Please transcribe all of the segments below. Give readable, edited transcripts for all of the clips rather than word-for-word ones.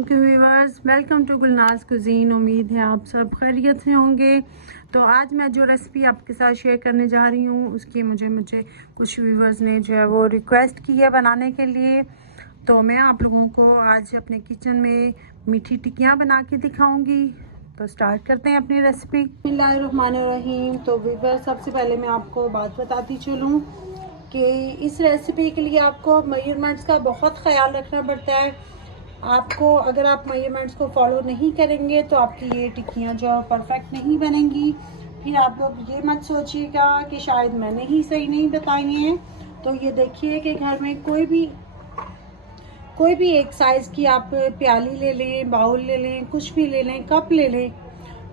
Viewers, welcome to Gulnaz cuisine. उम्मीद है आप सब खैरियत से होंगे। तो आज मैं जो रेसिपी आपके साथ शेयर करने जा रही हूँ उसकी मुझे कुछ व्यूवर्स ने जो है वो रिक्वेस्ट की है बनाने के लिए। तो मैं आप लोगों को आज अपने किचन में मीठी टिक्कियाँ बना के दिखाऊँगी। तो स्टार्ट करते हैं अपनी रेसिपी। बिस्मिल्लाहिर्रहमानिर्रहीम। तो व्यूवर्स, सबसे पहले मैं आपको बात बताती चलूँ कि इस रेसिपी के लिए आपको मेजरमेंट्स का बहुत ख्याल रखना पड़ता है। आपको अगर आप मेजरमेंट्स को फॉलो नहीं करेंगे तो आपकी ये टिक्कियाँ जो परफेक्ट नहीं बनेंगी। फिर आप लोग ये मत सोचिएगा कि शायद मैंने ही सही नहीं बताई हैं। तो ये देखिए कि घर में कोई भी एक साइज़ की आप प्याली ले लें, बाउल ले लें, कुछ भी ले लें, कप ले लें,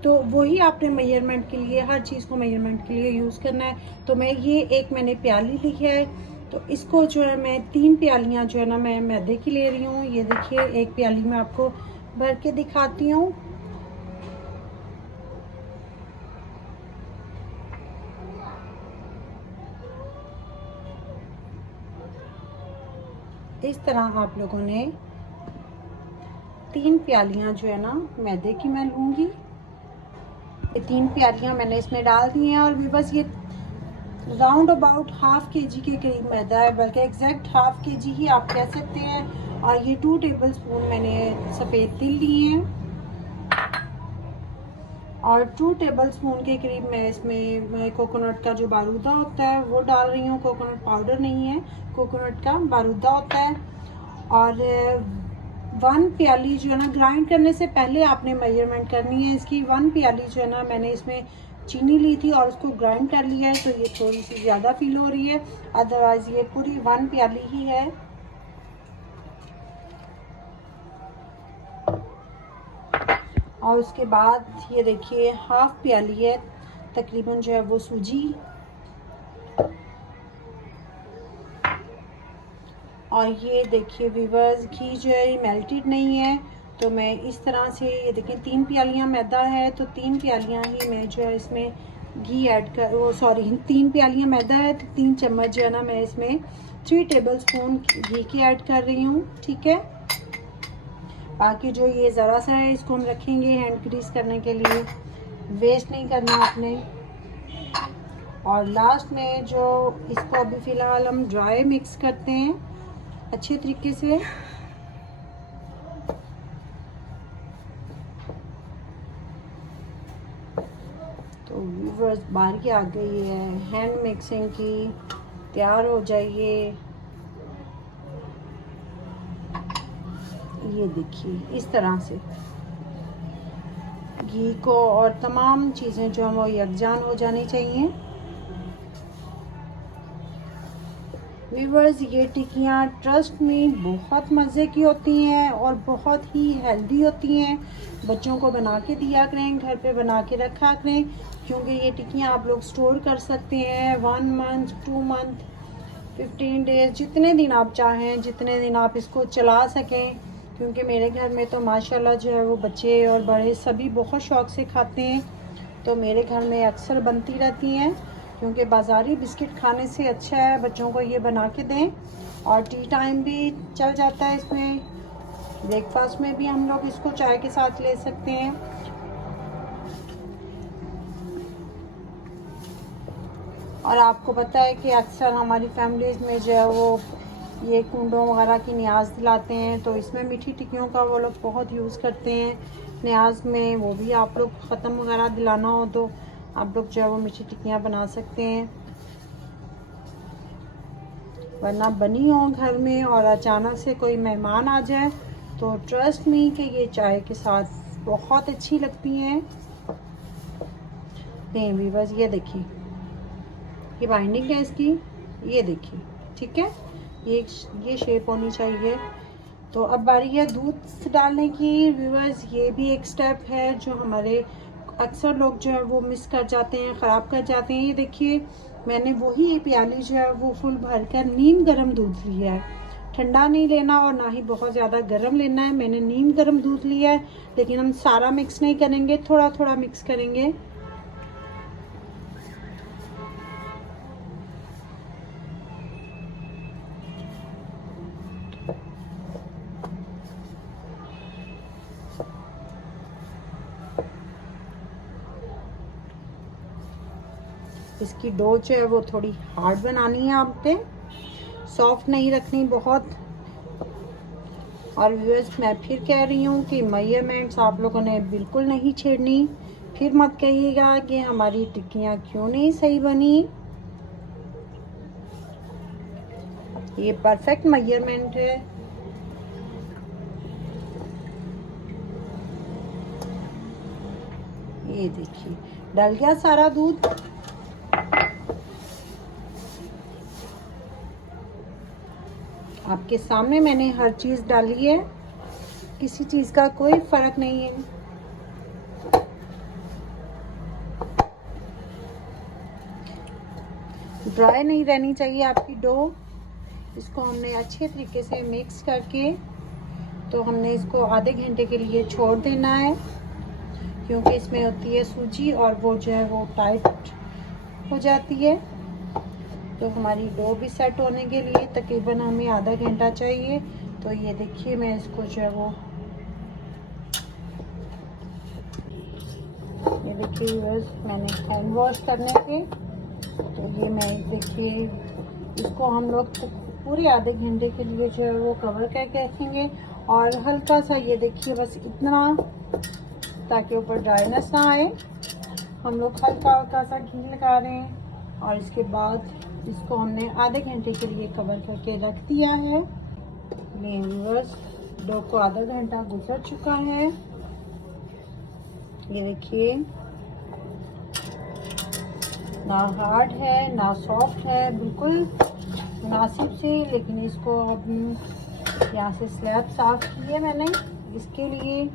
तो वही आपने मेजरमेंट के लिए, हर चीज़ को मेजरमेंट के लिए यूज़ करना है। तो मैंने प्याली ली है, तो इसको जो है मैं 3 प्यालियाँ जो है ना मैं मैदे की ले रही हूँ। ये देखिए, एक प्याली मैं आपको भर के दिखाती हूँ। इस तरह आप लोगों ने 3 प्यालियाँ जो है ना मैदे की मैं लूँगी। ये 3 प्यालियाँ मैंने इसमें डाल दी हैं और भी बस ये राउंड अबाउट हाफ kg के करीब मैदा है, बल्कि एग्जैक्ट हाफ kg ही आप कह सकते हैं। और ये 2 टेबलस्पून मैंने सफ़ेद तिल लिए हैं और 2 टेबलस्पून के करीब मैं इसमें कोकोनट का जो बारूदा होता है वो डाल रही हूँ। कोकोनट पाउडर नहीं है, कोकोनट का बारूदा होता है। और 1 प्याली जो है ना, ग्राइंड करने से पहले आपने मेजरमेंट करनी है इसकी। 1 प्याली जो है ना मैंने इसमें चीनी ली थी और उसको ग्राइंड कर लिया है, तो ये थोड़ी सी ज़्यादा फील हो रही है, अदरवाइज़ ये पूरी 1 प्याली ही है। और उसके बाद ये देखिए हाफ प्याली है तकरीबन जो है वो सूजी, और ये देखिए व्यूअर्स, घी जो है ये मेल्टेड नहीं है। तो मैं इस तरह से, ये देखिए 3 प्यालियाँ मैदा है तो 3 प्यालियाँ ही मैं जो है इसमें घी ऐड कर, वो सॉरी 3 प्यालियाँ मैदा है तो 3 चम्मच जो है ना मैं इसमें 3 टेबलस्पून घी की ऐड कर रही हूँ। ठीक है, बाकी जो ये ज़रा सा है इसको हम रखेंगे हैंड ग्रीस करने के लिए, वेस्ट नहीं करना आपने। और लास्ट में जो इसको अभी फ़िलहाल हम ड्राई मिक्स करते हैं अच्छे तरीके से। तो व्यूअर्स, बारी आ गई है हैंड मिक्सिंग की, तैयार हो जाइए। ये देखिए इस तरह से घी को और तमाम चीज़ें जो हैं वो यकजान हो जानी चाहिए। व्यूअर्स, ये टिक्कियाँ ट्रस्ट में बहुत मज़े की होती हैं और बहुत ही हेल्दी होती हैं। बच्चों को बना के दिया करें, घर पे बना के रखा करें, क्योंकि ये टिक्कियाँ आप लोग स्टोर कर सकते हैं 1 मंथ, 2 मंथ, 15 डेज़, जितने दिन आप चाहें, जितने दिन आप इसको चला सकें। क्योंकि मेरे घर में तो माशाल्लाह जो है वो बच्चे और बड़े सभी बहुत शौक़ से खाते हैं, तो मेरे घर में अक्सर बनती रहती हैं। क्योंकि बाज़ारी बिस्किट खाने से अच्छा है बच्चों को ये बना के दें, और टी टाइम भी चल जाता है इसमें। ब्रेकफास्ट में भी हम लोग इसको चाय के साथ ले सकते हैं। और आपको पता है कि अक्सर हमारी फैमिलीज़ में जो है वो ये कुंडों वगैरह की न्याज दिलाते हैं, तो इसमें मीठी टिक्कियों का वो लोग बहुत यूज़ करते हैं न्याज में। वो भी आप लोग ख़त्म वगैरह दिलाना हो तो आप लोग जो है वो मीठी टिक्कियाँ बना सकते हैं। वरना बनी हो घर में और अचानक से कोई मेहमान आ जाए तो ट्रस्ट मी कि ये चाय के साथ बहुत अच्छी लगती हैं। नहीं भी बस ये देखिए, ये बाइंडिंग है इसकी, ये देखिए। ठीक है, ये शेप होनी चाहिए। तो अब बारी है दूध डालने की। व्यूअर्स, ये भी एक स्टेप है जो हमारे अक्सर लोग जो है वो मिस कर जाते हैं, ख़राब कर जाते हैं। ये देखिए, मैंने वही प्याली जो है वो फुल भरकर नीम गर्म दूध लिया है। ठंडा नहीं लेना और ना ही बहुत ज़्यादा गर्म लेना है। मैंने नीम गर्म दूध लिया है, लेकिन हम सारा मिक्स नहीं करेंगे, थोड़ा थोड़ा मिक्स करेंगे। इसकी डो जो है वो थोड़ी हार्ड बनानी है आपने, सॉफ्ट नहीं रखनी बहुत। और व्यूअर्स मैं फिर कह रही हूँ कि मेजरमेंट्स आप लोगों ने बिल्कुल नहीं छेड़नी। फिर मत कहिएगा कि हमारी टिक्कियाँ क्यों नहीं सही बनी। ये परफेक्ट मेजरमेंट है। ये देखिए डल गया सारा दूध। आपके सामने मैंने हर चीज़ डाली है, किसी चीज़ का कोई फर्क नहीं है। ड्राई नहीं रहनी चाहिए आपकी डो। इसको हमने अच्छे तरीके से मिक्स करके तो हमने इसको आधे घंटे के लिए छोड़ देना है, क्योंकि इसमें होती है सूजी और वो जो है वो टाइट हो जाती है। तो हमारी डो भी सेट होने के लिए तकरीबन हमें आधा घंटा चाहिए। तो ये देखिए मैं इसको जो है वो, ये देखिए मैंने हैंड वॉश करने पे, तो ये मैं देखिए इसको हम लोग पूरे आधे घंटे के लिए जो है वो कवर करके रखेंगे। और हल्का सा ये देखिए बस इतना, ताकि ऊपर ड्राइनेस ना आए। हम लोग हल्का हल्का सा घी लगा रहे हैं और इसके बाद इसको हमने आधे घंटे के लिए कवर करके रख दिया है। व्यूअर्स डो को आधा घंटा गुजर चुका है। ये देखिए ना हार्ड है ना सॉफ्ट है, बिल्कुल मुनासिब से। लेकिन इसको अब यहाँ से स्लैब साफ की है मैंने इसके लिए।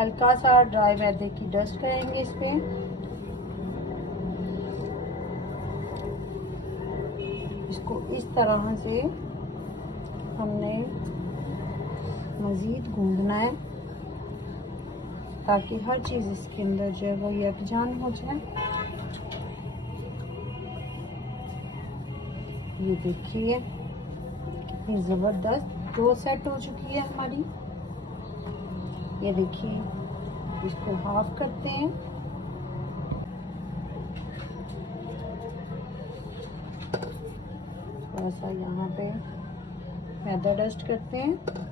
हल्का सा ड्राई मैदे की डस्ट करेंगे इस पे। इसको इस तरह से हमने मज़ीद गूंदना है, ताकि हर चीज़ इसके अंदर जो है वो यकजान हो जाए। ये देखिए कितनी ज़बरदस्त डो सेट हो चुकी है हमारी। ये देखिए इसको हाफ करते हैं। थोड़ा सा यहाँ पे मैदा डस्ट करते हैं।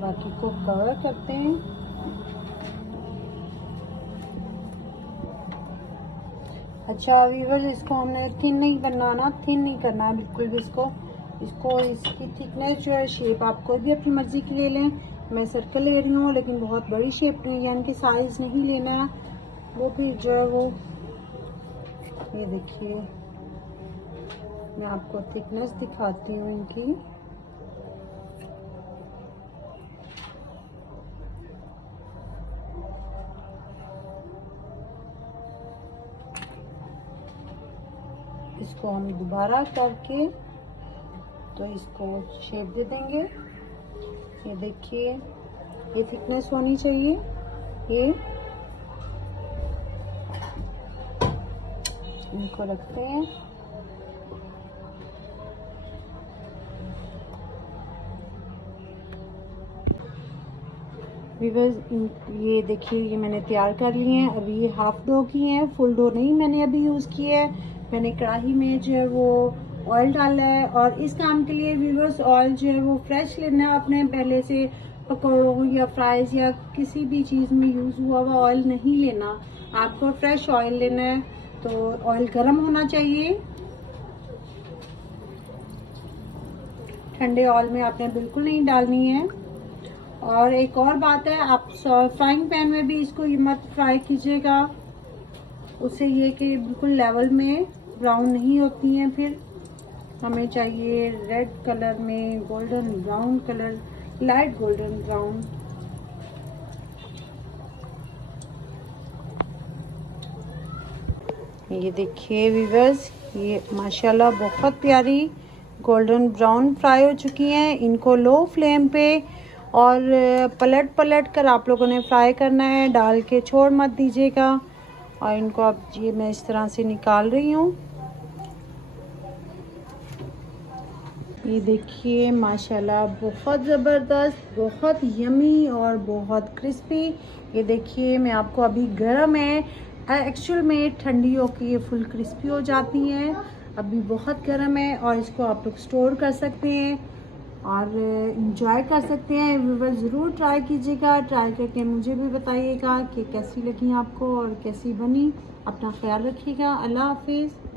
बाकी को कवर करते हैं। अच्छा व्यूअर्स इसको हमने थिन नहीं बनाना, थिन नहीं करना है बिल्कुल भी। इसको इसकी थिकनेस जो है, शेप आप कोई भी अपनी मर्जी की ले लें। मैं सर्कल ले रही हूँ, लेकिन बहुत बड़ी शेप नहीं, यानी कि साइज नहीं लेना है। वो भी जो है वो, ये देखिए मैं आपको थिकनेस दिखाती हूँ इनकी। इसको हम दोबारा करके तो इसको शेप दे देंगे। ये देखिए ये थिकनेस होनी चाहिए। ये इनको रखते हैं। ये देखिए ये मैंने तैयार कर लिए हैं। अभी ये हाफ डो की हैं, फुल डो नहीं मैंने अभी यूज़ किया है। मैंने कढ़ाई में जो है वो ऑयल डाला है, और इस काम के लिए व्यूअर्स ऑयल जो है वो फ्रेश लेना है आपने। पहले से पकौड़ों या फ्राइज़ या किसी भी चीज़ में यूज़ हुआ हुआ ऑयल नहीं लेना, आपको फ्रेश ऑयल लेना है। तो ऑयल गर्म होना चाहिए, ठंडे ऑयल में आपने बिल्कुल नहीं डालनी है। और एक और बात है, आप फ्राइंग पैन में भी इसको ये मत फ्राई कीजिएगा, उससे ये कि बिल्कुल लेवल में ब्राउन नहीं होती हैं। फिर हमें चाहिए रेड कलर में golden brown colour, light golden brown. ये देखिए वीवर्स, ये माशाल्लाह बहुत प्यारी गोल्डन ब्राउन फ्राई हो चुकी हैं। इनको लो फ्लेम पे और पलट पलट कर आप लोगों ने फ्राई करना है, डाल के छोड़ मत दीजिएगा। और इनको अब ये मैं इस तरह से निकाल रही हूँ। ये देखिए माशाल्लाह बहुत ज़बरदस्त, बहुत यमी और बहुत क्रिस्पी। ये देखिए मैं आपको अभी गर्म है, एक्चुअल में ठंडी होकर ये फुल क्रिस्पी हो जाती हैं। अभी बहुत गर्म है और इसको आप लोग स्टोर कर सकते हैं और इंजॉय कर सकते हैं। व्यूअर्स ज़रूर ट्राई कीजिएगा, ट्राई करके मुझे भी बताइएगा कि कैसी लगी आपको और कैसी बनी। अपना ख्याल रखिएगा। अल्लाह हाफिज़।